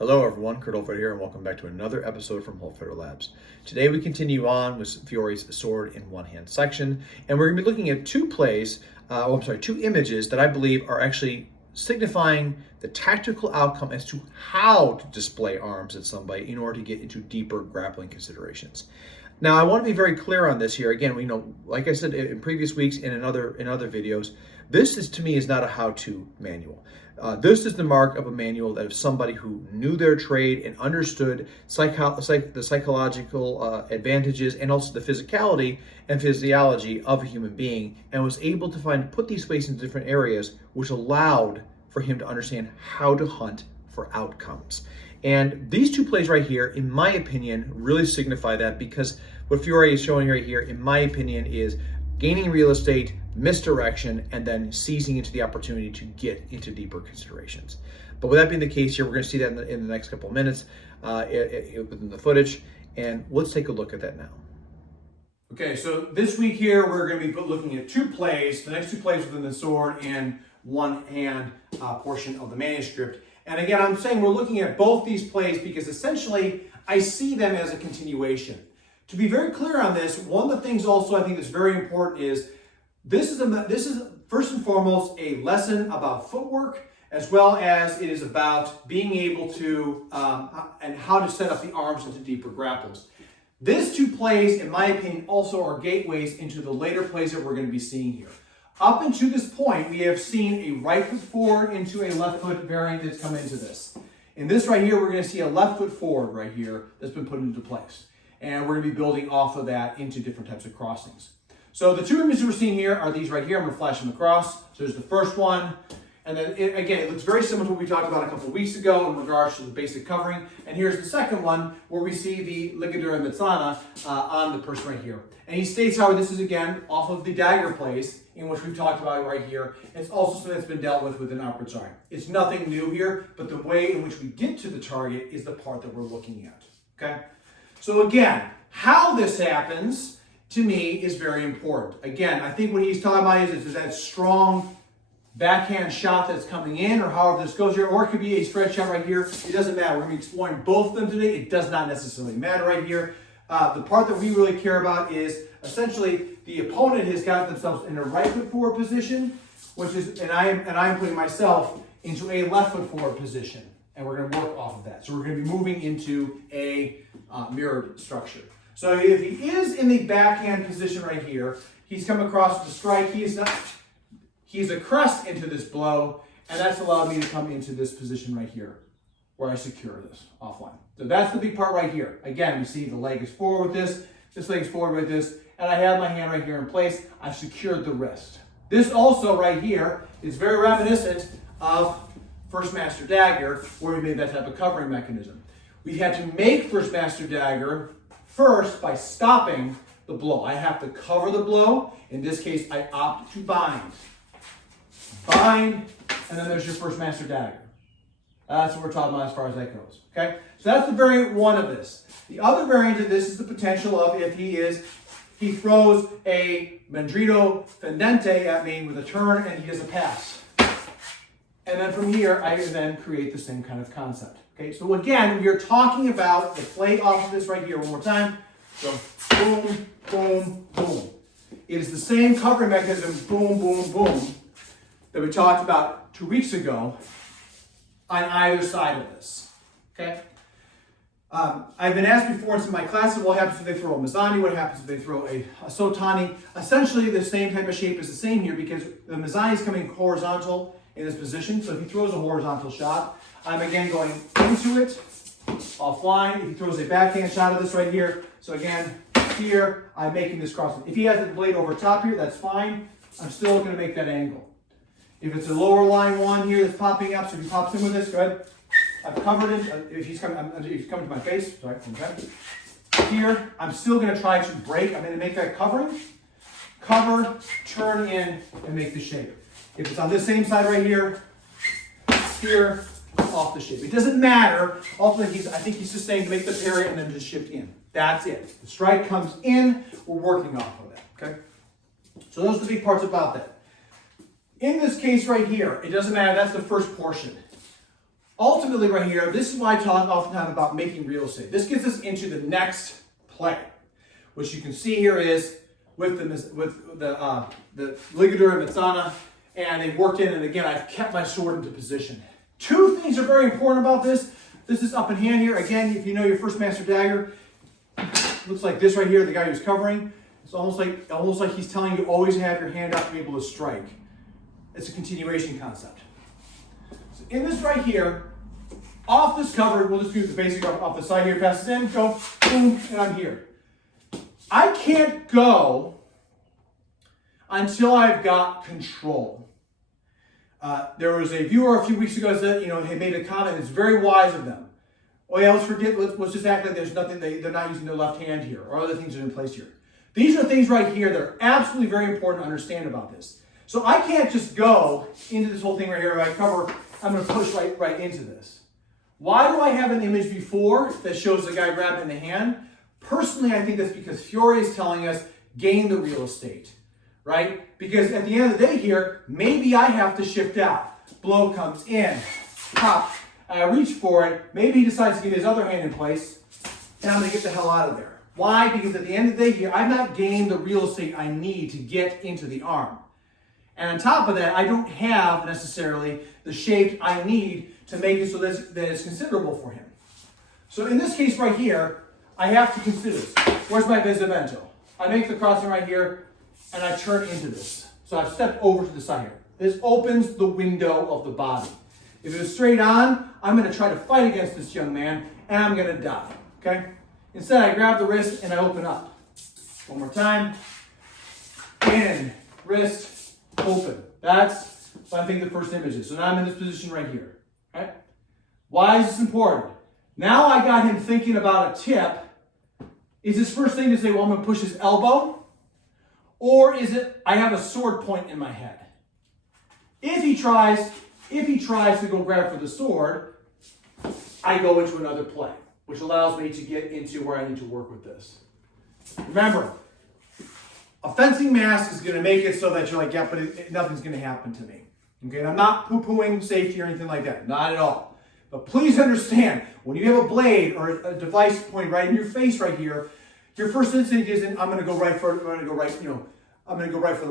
Hello everyone, Kurt Holfeder here, and welcome back to another episode from Holfeder Labs. Today we continue on with Fiore's sword in one hand section, and we're going to be looking at two images that I believe are actually signifying the tactical outcome as to how to display arms at somebody in order to get into deeper grappling considerations. Now, I want to be very clear on this here. Again, like I said in previous weeks and in other videos, this is to me is not a how-to manual. This is the mark of a manual that of somebody who knew their trade and understood the psychological advantages and also the physicality and physiology of a human being, and was able to put these weights in different areas, which allowed for him to understand how to hunt for outcomes. And these two plays right here, in my opinion, really signify that, because what Fiore is showing right here, in my opinion, is gaining real estate, misdirection, and then seizing into the opportunity to get into deeper considerations. But with that being the case here, we're going to see that in the next couple of minutes within the footage, and let's take a look at that now. Okay, so this week here, we're going to be looking at two plays, the next two plays within the sword and one hand portion of the manuscript. And again, I'm saying we're looking at both these plays because essentially I see them as a continuation. To be very clear on this, one of the things also I think that's very important is this is first and foremost a lesson about footwork, as well as it is about being able to and how to set up the arms into deeper grapples. These two plays, in my opinion, also are gateways into the later plays that we're going to be seeing here. Up until this point, we have seen a right foot forward into a left foot variant that's come into this. In this right here, we're going to see a left foot forward right here that's been put into place. And we're going to be building off of that into different types of crossings. So the two images we're seeing here are these right here. I'm going to flash them across. So there's the first one. And then, again, it looks very similar to what we talked about a couple of weeks ago in regards to the basic covering. And here's the second one where we see the ligadura mezzana on the person right here. And he states how this is, again, off of the dagger plays, in which we've talked about right here. It's also something that's been dealt with an upwards arm. It's nothing new here, but the way in which we get to the target is the part that we're looking at. Okay? So again, how this happens, to me, is very important. Again, I think what he's talking about is that strong backhand shot that's coming in, or however this goes here, or it could be a spread shot right here. It doesn't matter. We're going to be exploring both of them today. It does not necessarily matter right here. The part that we really care about is essentially the opponent has got themselves in a right foot forward position, which is, and I am putting myself into a left foot forward position, and we're going to work off of that. So we're going to be moving into a mirrored structure. So if he is in the backhand position right here, he's come across the strike. He's a crest into this blow, and that's allowed me to come into this position right here, where I secure this offline. So that's the big part right here. Again, we see the leg is forward with this leg is forward with this, and I have my hand right here in place. I've secured the wrist. This also right here is very reminiscent of First Master Dagger, where we made that type of covering mechanism. We had to make First Master Dagger first by stopping the blow. I have to cover the blow. In this case, I opt to bind. Bind, and then there's your First Master Dagger. That's what we're talking about as far as that goes. Okay? So that's the variant one of this. The other variant of this is the potential of if he throws a Mandrito Fendente at me with a turn and he does a pass. And then from here, I then create the same kind of concept. Okay, so again, we are talking about the play off of this right here one more time. So boom, boom, boom. It is the same covering mechanism, boom, boom, boom, that we talked about 2 weeks ago on either side of this. Okay? I've been asked before in some of my classes, what happens if they throw a Mazzani? What happens if they throw a Sotani? Essentially, the same type of shape is the same here because the Mazzani is coming horizontal in this position. So if he throws a horizontal shot, I'm again going into it, offline. If he throws a backhand shot of this right here, so again, here, I'm making this crossing. If he has the blade over top here, that's fine. I'm still going to make that angle. If it's a lower line one here that's popping up, so if he pops in with this, go ahead. I've covered it. If he's coming to my face, sorry, okay. Here, I'm still going to try to break. I'm going to make that covering. Cover, turn in, and make the shape. If it's on this same side right here, here, off the shape. It doesn't matter. Ultimately, I think he's just saying to make the parry and then just shift in. That's it. The strike comes in. We're working off of that. Okay. So those are the big parts about that. In this case right here, it doesn't matter. That's the first portion. ultimately right here, this is why I talk oftentimes about making real estate. This gets us into the next play, which you can see here is with the ligadura mezzana, and they've worked in, and again, I've kept my sword into position. Two things are very important about this. This is up in hand here. Again, if you know your first master dagger, looks like this right here, the guy who's covering. It's almost like he's telling you always have your hand up to be able to strike. It's a continuation concept. So in this right here, off this cover, we'll just do the basic off the side here, pass it in, go, boom, and I'm here. I can't go until I've got control. There was a viewer a few weeks ago that had made a comment. It's very wise of them. Oh yeah, let's just act like there's nothing. They're not using their left hand here, or other things are in place here. These are things right here that are absolutely very important to understand about this. So I can't just go into this whole thing right here. Right, cover. I'm going to push right into this. Why do I have an image before that shows the guy grabbing the hand? Personally, I think that's because Fiore is telling us gain the real estate, right? Because at the end of the day here, maybe I have to shift out. Blow comes in, pop, I reach for it. Maybe he decides to get his other hand in place, and I'm going to get the hell out of there. Why? Because at the end of the day here, I've not gained the real estate I need to get into the arm. And on top of that, I don't have necessarily the shape I need to make it so that it's considerable for him. So in this case right here, I have to consider this. Where's my Vestimento? I make the crossing right here, and I turn into this. So I've stepped over to the side here. This opens the window of the body. If it was straight on, I'm going to try to fight against this young man, and I'm going to die, okay? Instead, I grab the wrist, and I open up. One more time. In, wrist, open. That's what I think the first image is. So now I'm in this position right here, right? Why is this important? Now I got him thinking about a tip. Is his first thing to say, well, I'm going to push his elbow? Or is it, I have a sword point in my head? If he tries to go grab for the sword, I go into another play, which allows me to get into where I need to work with this. Remember, a fencing mask is going to make it so that you're like, yeah, but nothing's going to happen to me. Okay, and I'm not poo-pooing safety or anything like that. Not at all. But please understand, when you have a blade or a device pointed right in your face right here, your first instinct isn't, I'm going to go right for the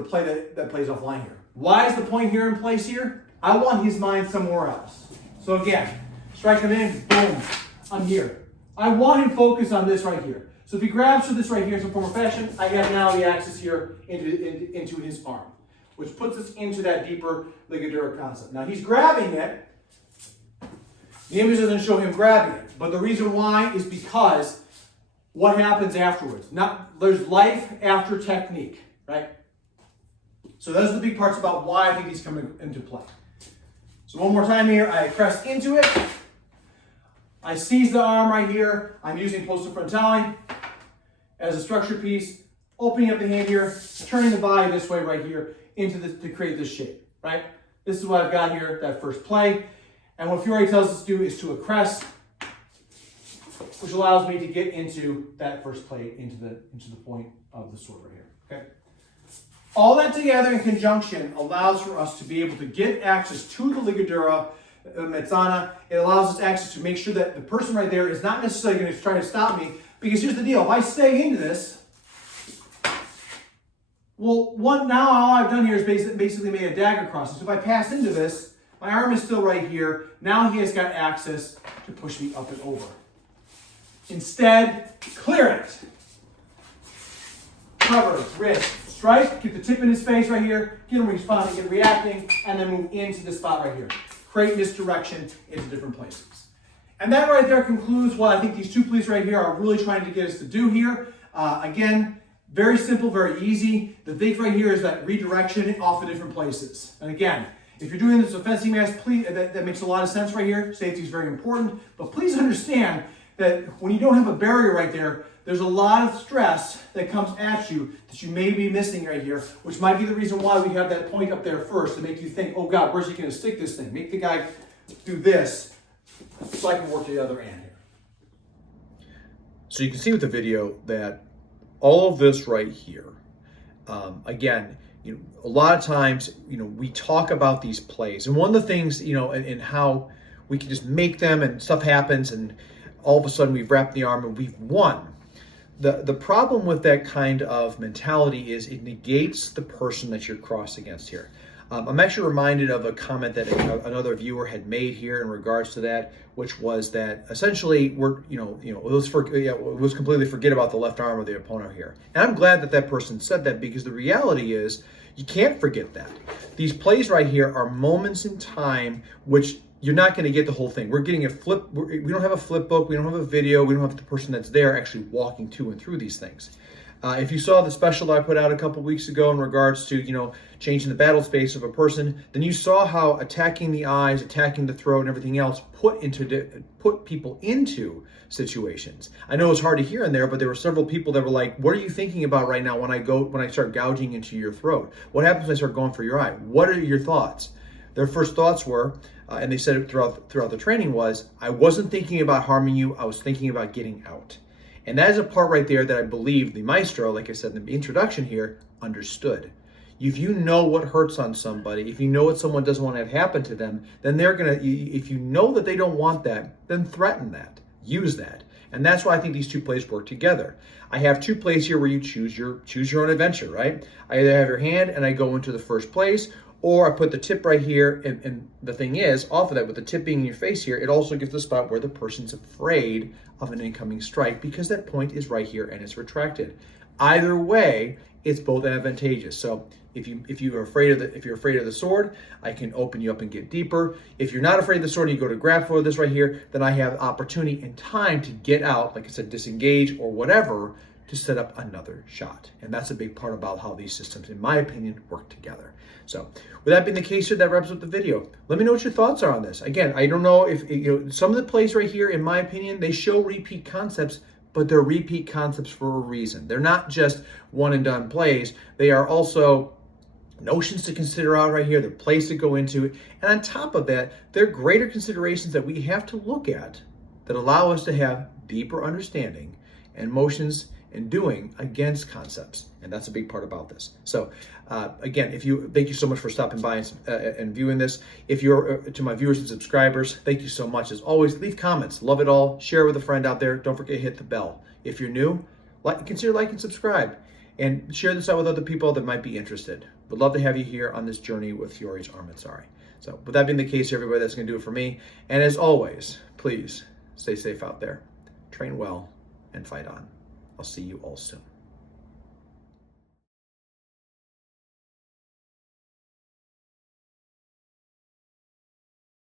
play that plays offline here. Why is the point here in place here? I want his mind somewhere else. So again, strike him in, boom, I'm here. I want him focused on this right here. So if he grabs for this right here in some form or fashion, I have now the axis here into his arm, which puts us into that deeper ligadura concept. Now he's grabbing it. The image doesn't show him grabbing it, but the reason why is because what happens afterwards. There's life after technique, right? So those are the big parts about why I think he's coming into play. So one more time here, I press into it. I seize the arm right here. I'm using posta frontale as a structure piece, opening up the hand here, turning the body this way right here into this to create this shape, right? This is what I've got here, that first play. And what Fiore tells us to do is to accrest, which allows me to get into that first play into the point of the sword right here, okay? All that together in conjunction allows for us to be able to get access to the ligadura mezzana. It allows us access to make sure that the person right there is not necessarily going to try to stop me, because here's the deal. If I stay into this, well, now all I've done here is basically made a dagger crossing. So if I pass into this, my arm is still right here. Now he has got access to push me up and over. Instead, clear it. Cover, wrist, strike, get the tip in his face right here, get him responding, get him reacting, and then move into the spot right here. Create misdirection into different places. And that right there concludes what I think these two plays right here are really trying to get us to do here. Again, very simple, very easy. The thing right here is that redirection off the different places. And again, if you're doing this with fencing mask, please, that makes a lot of sense right here. Safety is very important. But please understand that when you don't have a barrier right there, there's a lot of stress that comes at you that you may be missing right here, which might be the reason why we have that point up there first to make you think, oh God, where's he going to stick this thing? Make the guy do this so I can work the other end here. So you can see with the video that all of this right here, again, a lot of times, we talk about these plays, and one of the things, and how we can just make them and stuff happens and all of a sudden we've wrapped the arm and we've won. The problem with that kind of mentality is it negates the person that you're crossed against here. I'm actually reminded of a comment that another viewer had made here in regards to that, which was that essentially it was completely forget about the left arm of the opponent here. And I'm glad that that person said that, because the reality is you can't forget that. These plays right here are moments in time which you're not going to get the whole thing. We're getting a flip. We don't have a flip book. We don't have a video. We don't have the person that's there actually walking to and through these things. If you saw the special that I put out a couple weeks ago in regards to, changing the battle space of a person, then you saw how attacking the eyes, attacking the throat, and everything else put people into situations. I know it's hard to hear in there, but there were several people that were like, "What are you thinking about right now when I start gouging into your throat? What happens when I start going for your eye? What are your thoughts?" Their first thoughts were, and they said it throughout the training, was, "I wasn't thinking about harming you. I was thinking about getting out." And that is a part right there that I believe the maestro, like I said in the introduction here, understood. If you know what hurts on somebody, if you know what someone doesn't want to have happen to them, then they're going to, if you know that they don't want that, then threaten that, use that. And that's why I think these two plays work together. I have two plays here where you choose your own adventure, right? I either have your hand and I go into the first place, or I put the tip right here, and the thing is, off of that, with the tip being in your face here, it also gives the spot where the person's afraid of an incoming strike, because that point is right here and it's retracted. Either way, it's both advantageous. So if you're afraid of the sword, I can open you up and get deeper. If you're not afraid of the sword and you go to grapple with this right here, then I have opportunity and time to get out, like I said, disengage or whatever, to set up another shot. And that's a big part about how these systems, in my opinion, work together. So with that being the case here, that wraps up the video. Let me know what your thoughts are on this. Again, I don't know if, some of the plays right here, in my opinion, they show repeat concepts, but they're repeat concepts for a reason. They're not just one and done plays. They are also notions to consider out right here. They're plays to go into. And on top of that, they're greater considerations that we have to look at that allow us to have deeper understanding and motions and doing against concepts. And that's a big part about this. So again, thank you so much for stopping by and viewing this. If you're to my viewers and subscribers, thank you so much. As always, leave comments. Love it all. Share with a friend out there. Don't forget to hit the bell. If you're new, consider like and subscribe, and share this out with other people that might be interested. Would love to have you here on this journey with Fiore's Armitsari. So with that being the case, everybody, that's going to do it for me. And as always, please stay safe out there. Train well and fight on. I'll see you all soon.